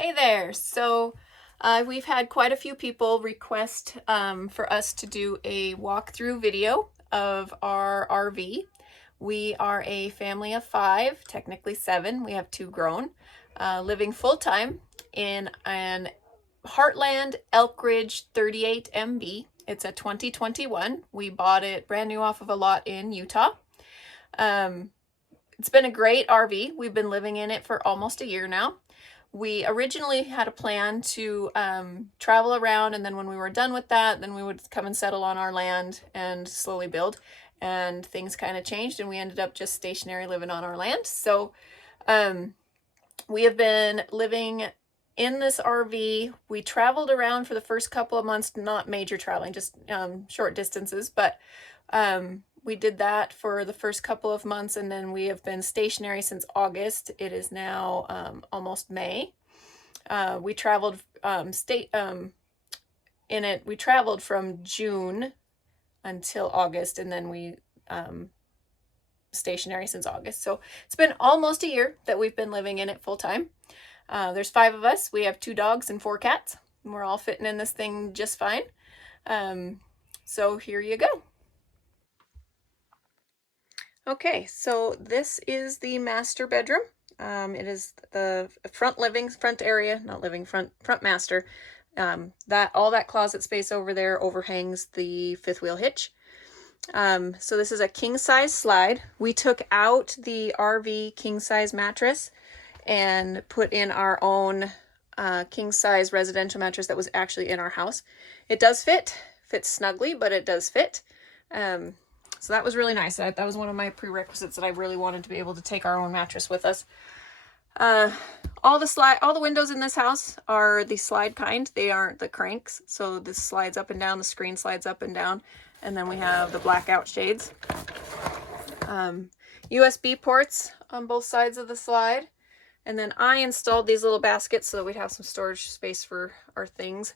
Hey there. We've had quite a few people request for us to do a walkthrough video of our RV. We are a family of 5, technically 7. We have 2 grown, living full-time in an Heartland Elkridge 38 MB. It's a 2021. We bought it brand new off of a lot in Utah. It's been a great RV. We've been living in it for almost a year now. We originally had a plan to travel around, and then when we were done with that, then we would come and settle on our land and slowly build. And things kind of changed, and we ended up just stationary living on our land. So we have been living in this RV. We traveled around for the first couple of months, not major traveling, just short distances, but we did that for the first couple of months, and then we have been stationary since August. It is now almost May. We traveled we traveled from June until August, and then we stationary since August. So it's been almost a year that we've been living in it full time. There's 5 of us. We have 2 dogs and 4 cats, and we're all fitting in this thing just fine. So here you go. Okay, so this is the master bedroom. It is the front master. All that closet space over there overhangs the 5th wheel hitch. So this is a king size slide. We took out the RV king size mattress and put in our own king size residential mattress that was actually in our house. It does fits snugly, but it does fit. So that was really nice. That was one of my prerequisites, that I really wanted to be able to take our own mattress with us. All the windows in this house are the slide kind. They aren't the cranks. So this slides up and down, the screen slides up and down. And then we have the blackout shades. USB ports on both sides of the slide. And then I installed these little baskets so that we'd have some storage space for our things.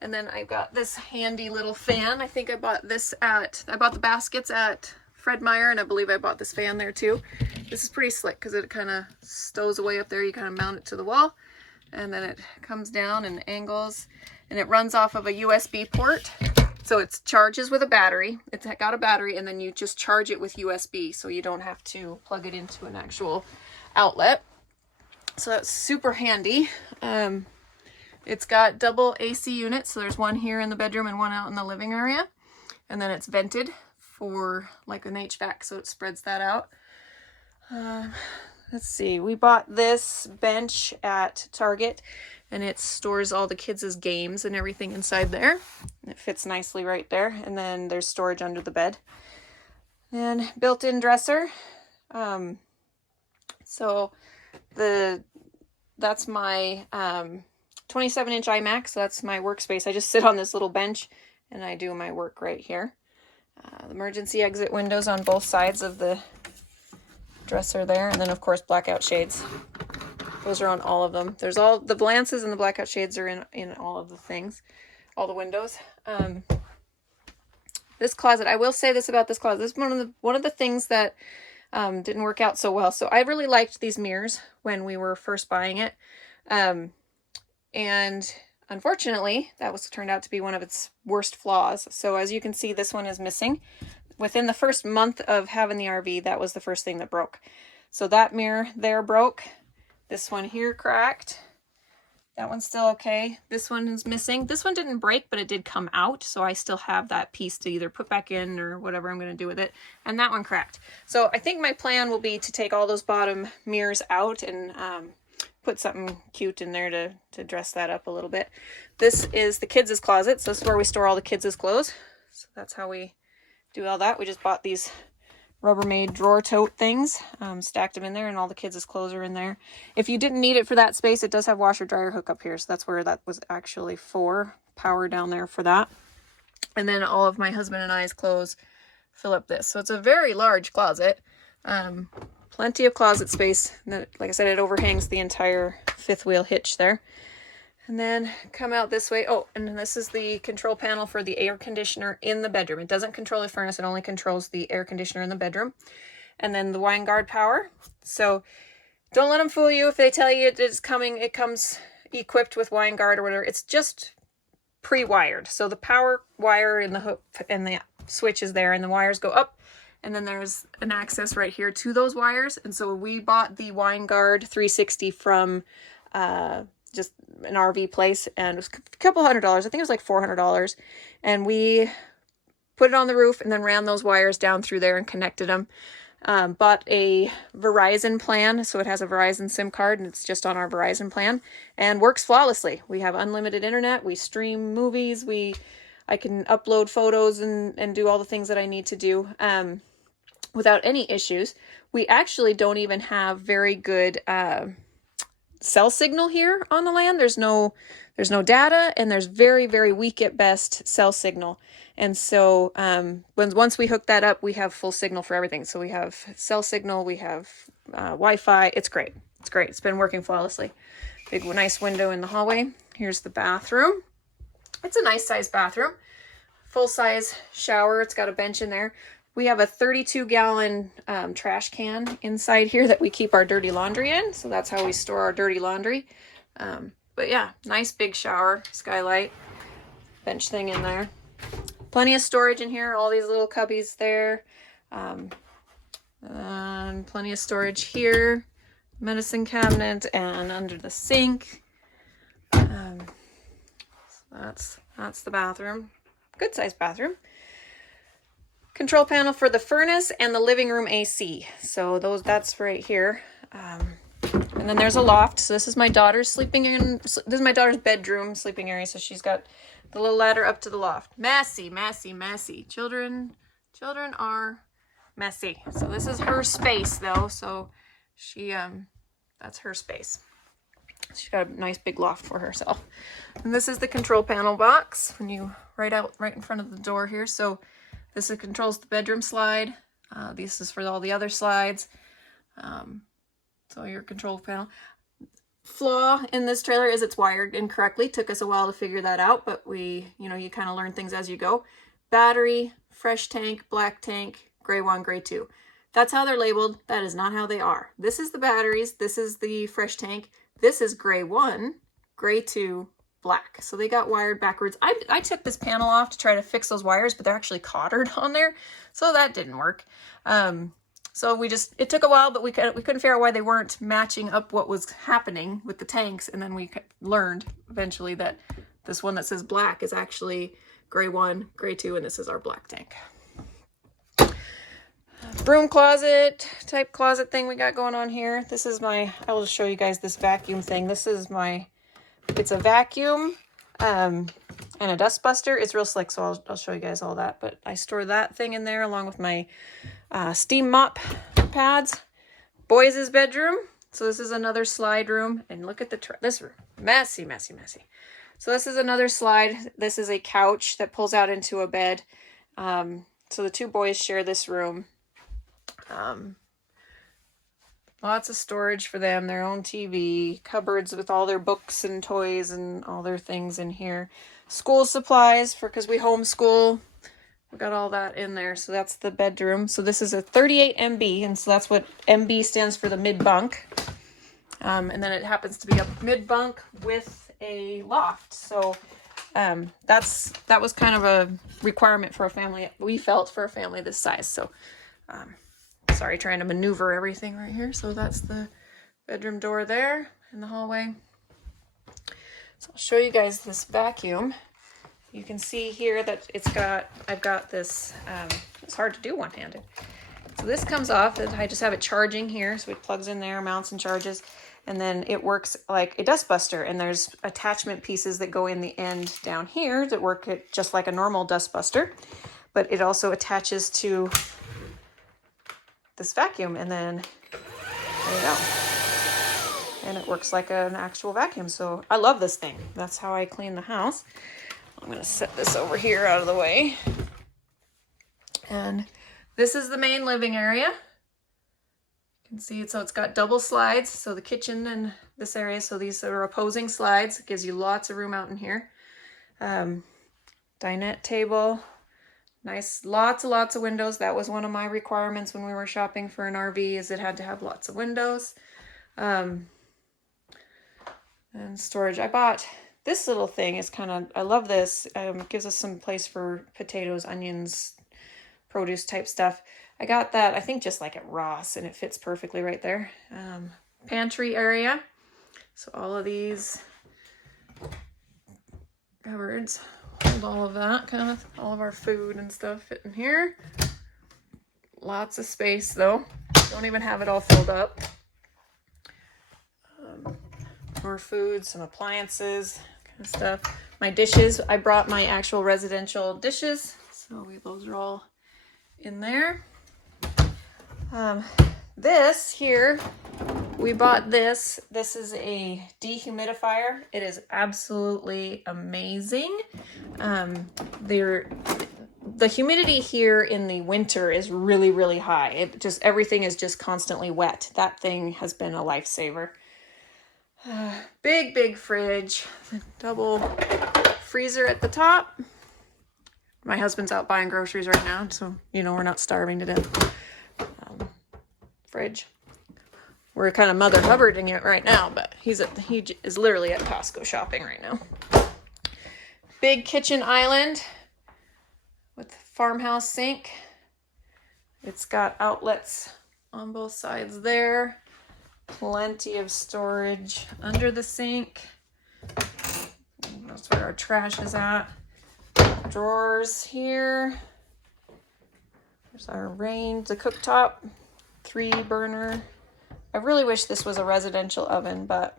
And then I got this handy little fan. I think I bought the baskets at Fred Meyer, and I believe I bought this fan there too. This is pretty slick because it kind of stows away up there. You kind of mount it to the wall, and then it comes down and angles, and it runs off of a USB port. So it charges with a battery. It's got a battery, and then you just charge it with USB, so you don't have to plug it into an actual outlet. So that's super handy. It's got double AC units, so there's one here in the bedroom and one out in the living area. And then it's vented for like an HVAC, so it spreads that out. Let's see, we bought this bench at Target, and it stores all the kids' games and everything inside there. It fits nicely right there, and then there's storage under the bed. And built-in dresser. So that's my 27-inch iMac, so that's my workspace. I just sit on this little bench and I do my work right here. The emergency exit windows on both sides of the dresser there, and then of course blackout shades. Those are on all of them. There's all the glances, and the blackout shades are in all of the things, all the windows. This closet, I will say this about this closet. This is one of the things that didn't work out so well. So I really liked these mirrors when we were first buying it. And unfortunately, that turned out to be one of its worst flaws. So as you can see, this one is missing. Within the first month of having the RV, that was the first thing that broke. So that mirror there broke. This one here cracked. That one's still okay. This one is missing. This one didn't break, but it did come out. So I still have that piece to either put back in or whatever I'm going to do with it. And that one cracked. So I think my plan will be to take all those bottom mirrors out and put something cute in there to dress that up a little bit. This is the kids' closet. So this is where we store all the kids' clothes. So that's how we do all that. We just bought these Rubbermaid drawer tote things, stacked them in there, and all the kids' clothes are in there. If you didn't need it for that space, it does have washer dryer hook up here. So that's where that was actually for. Power down there for that. And then all of my husband and I's clothes fill up this. So it's a very large closet. Plenty of closet space. Like I said, it overhangs the entire 5th wheel hitch there. And then come out this way. Oh, and this is the control panel for the air conditioner in the bedroom. It doesn't control the furnace. It only controls the air conditioner in the bedroom. And then the wine guard power. So don't let them fool you if they tell you it's coming. It comes equipped with wine guard or whatever. It's just pre-wired. So the power wire and the hook and the switch is there, and the wires go up, and then there's an access right here to those wires. And so we bought the wine guard 360 from just an RV place, and it was a couple $100. I think it was like $400. And we put it on the roof and then ran those wires down through there and connected them. Bought a Verizon plan, so it has a Verizon SIM card, and it's just on our Verizon plan, and works flawlessly. We have unlimited internet, we stream movies, I can upload photos and do all the things that I need to do without any issues. We actually don't even have very good cell signal here on the land. There's no data, and there's very, very weak at best cell signal. And so once we hook that up, we have full signal for everything. So we have cell signal, we have Wi-Fi. It's great. It's great. It's been working flawlessly. Big, nice window in the hallway. Here's the bathroom. It's a nice size bathroom. Full-size shower. It's got a bench in there. We have a 32-gallon trash can inside here that we keep our dirty laundry in. So that's how we store our dirty laundry. But yeah, nice big shower, skylight, bench thing in there. Plenty of storage in here, all these little cubbies there. And plenty of storage here, medicine cabinet, and under the sink. So that's the bathroom. Good sized bathroom. Control panel for the furnace and the living room AC. So that's right here. And then there's a loft. So this is my daughter's this is my daughter's bedroom sleeping area. So she's got the little ladder up to the loft. Messy, messy, messy. Children are messy. So this is her space though. So that's her space. She's got a nice big loft for herself. And this is the control panel box when you right in front of the door here. So this controls the bedroom slide. This is for all the other slides. So your control panel. Flaw in this trailer is it's wired incorrectly. Took us a while to figure that out, but you kind of learn things as you go. Battery, fresh tank, black tank, gray 1, gray 2. That's how they're labeled. That is not how they are. This is the batteries. This is the fresh tank. This is gray 1, gray 2, black. So they got wired backwards. I took this panel off to try to fix those wires, but they're actually soldered on there. So that didn't work. So it took a while, but we couldn't figure out why they weren't matching up what was happening with the tanks. And then we learned eventually that this one that says black is actually gray 1, gray 2, and this is our black tank. Broom closet type closet thing we got going on here. This is I will just show you guys this vacuum thing. It's a vacuum and a dust buster. It's real slick, so I'll show you guys all that. But I store that thing in there along with my steam mop pads. Boys' bedroom. So this is another slide room. And look at this room. Messy, messy, messy. So this is another slide. This is a couch that pulls out into a bed. So the two boys share this room. Lots of storage for them, their own TV, cupboards with all their books and toys and all their things in here. School supplies because we homeschool. We got all that in there. So that's the bedroom. So this is a 38 MB, and so that's what MB stands for, the mid bunk. And then it happens to be a mid bunk with a loft. So that was kind of a requirement for a family. We felt for a family this size. So sorry, trying to maneuver everything right here. So that's the bedroom door there in the hallway. So I'll show you guys this vacuum. You can see here that I've got this, it's hard to do one-handed. So this comes off, and I just have it charging here. So it plugs in there, mounts and charges, and then it works like a dust buster. And there's attachment pieces that go in the end down here that work just like a normal dust buster, but it also attaches to this vacuum, and then there you go. And it works like an actual vacuum. So I love this thing. That's how I clean the house. I'm going to set this over here out of the way. And this is the main living area. You can see it. So it's got double slides. So the kitchen and this area. So these are opposing slides. It gives you lots of room out in here. Dinette table. Nice, lots of windows. That was one of my requirements when we were shopping for an RV, is it had to have lots of windows. And And storage. I bought this little thing. Is kind of, I love this. It gives us some place for potatoes, onions, produce type stuff. I got that, I think, just like at Ross, and it fits perfectly right there. Pantry area. So all of these cupboards hold all of that, kind of all of our food and stuff fit in here. Lots of space though. Don't even have it all filled up. More food, some appliances, kind of stuff. My dishes, I brought my actual residential dishes, so those are all in there. This here, we bought this. This is a dehumidifier. It is absolutely amazing. The humidity here in the winter is really, really high. Everything is just constantly wet. That thing has been a lifesaver. Big fridge, double freezer at the top. My husband's out buying groceries right now, so we're not starving to death. Fridge. We're kind of Mother Hubbarding it right now, but he is literally at Costco shopping right now. Big kitchen island with farmhouse sink. It's got outlets on both sides there. Plenty of storage under the sink. That's where our trash is at. Drawers here. There's our range, the cooktop, 3-burner. I really wish this was a residential oven, but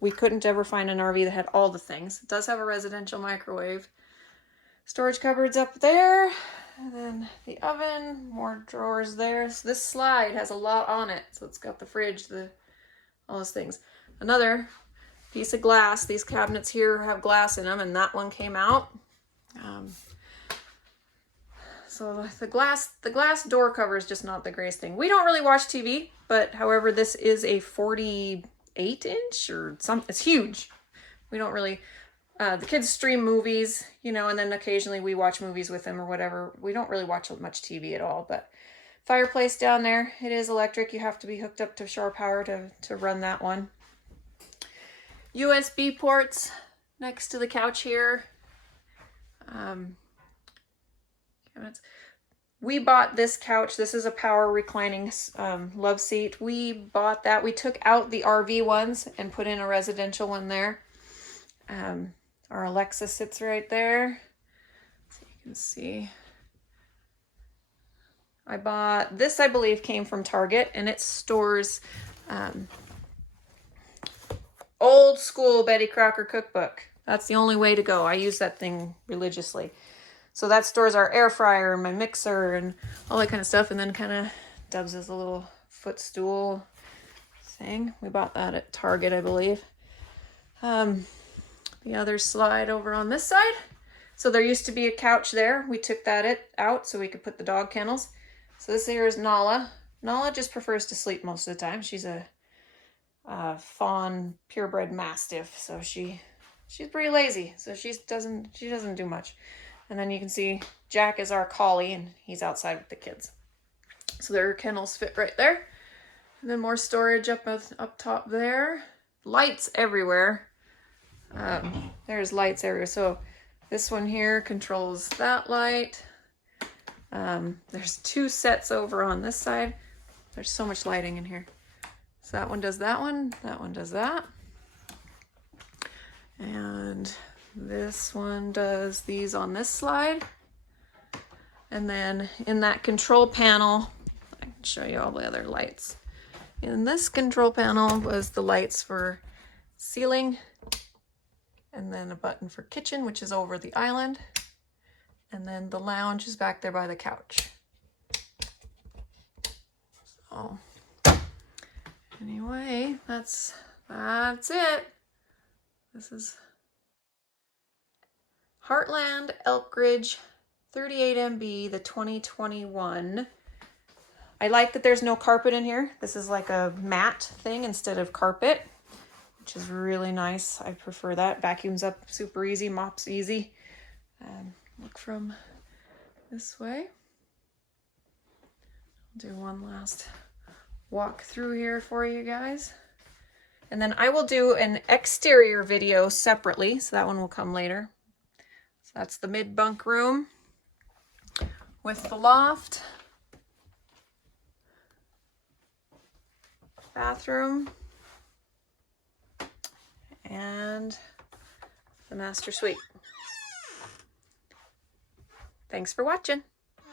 we couldn't ever find an RV that had all the things. It does have a residential microwave. Storage cupboards up there. And then the oven, more drawers there. So this slide has a lot on it. So it's got the fridge, all those things. Another piece of glass. These cabinets here have glass in them, and that one came out. So the glass door cover is just not the greatest thing. We don't really watch TV, but however, this is a 48-inch or something. It's huge. We don't really. The kids stream movies, and then occasionally we watch movies with them or whatever. We don't really watch much TV at all, but fireplace down there. It is electric. You have to be hooked up to shore power to run that one. USB ports next to the couch here. We bought this couch. This is a power reclining love seat. We bought that. We took out the RV ones and put in a residential one there. Our Alexa sits right there, so you can see. I bought this, I believe, came from Target, and it stores old school Betty Crocker cookbook. That's the only way to go. I use that thing religiously. So that stores our air fryer and my mixer and all that kind of stuff, and then kind of dubs as a little footstool thing. We bought that at Target, I believe. The other slide over on this side. So there used to be a couch there. We took that out so we could put the dog kennels. So this here is Nala. Nala just prefers to sleep most of the time. She's a fawn purebred mastiff, so she's pretty lazy. So she doesn't do much. And then you can see Jack is our collie, and he's outside with the kids. So their kennels fit right there. And then more storage up top there. Lights everywhere. There's lights everywhere. So this one here controls that light. There's 2 sets over on this side. There's so much lighting in here. So that one does that one does that. And this one does these on this slide. And then in that control panel, I can show you all the other lights. In this control panel was the lights for ceiling, and then a button for kitchen, which is over the island. And then the lounge is back there by the couch. So anyway, that's it. This is Heartland Elkridge 38 MB, the 2021. I like that there's no carpet in here. This is like a mat thing instead of carpet, which is really nice. I prefer that. Vacuums up super easy, mops easy. Look from this way. I'll do one last walk through here for you guys. And then I will do an exterior video separately, so that one will come later. So that's the mid-bunk room with the loft, bathroom, and the master suite. Thanks for watching.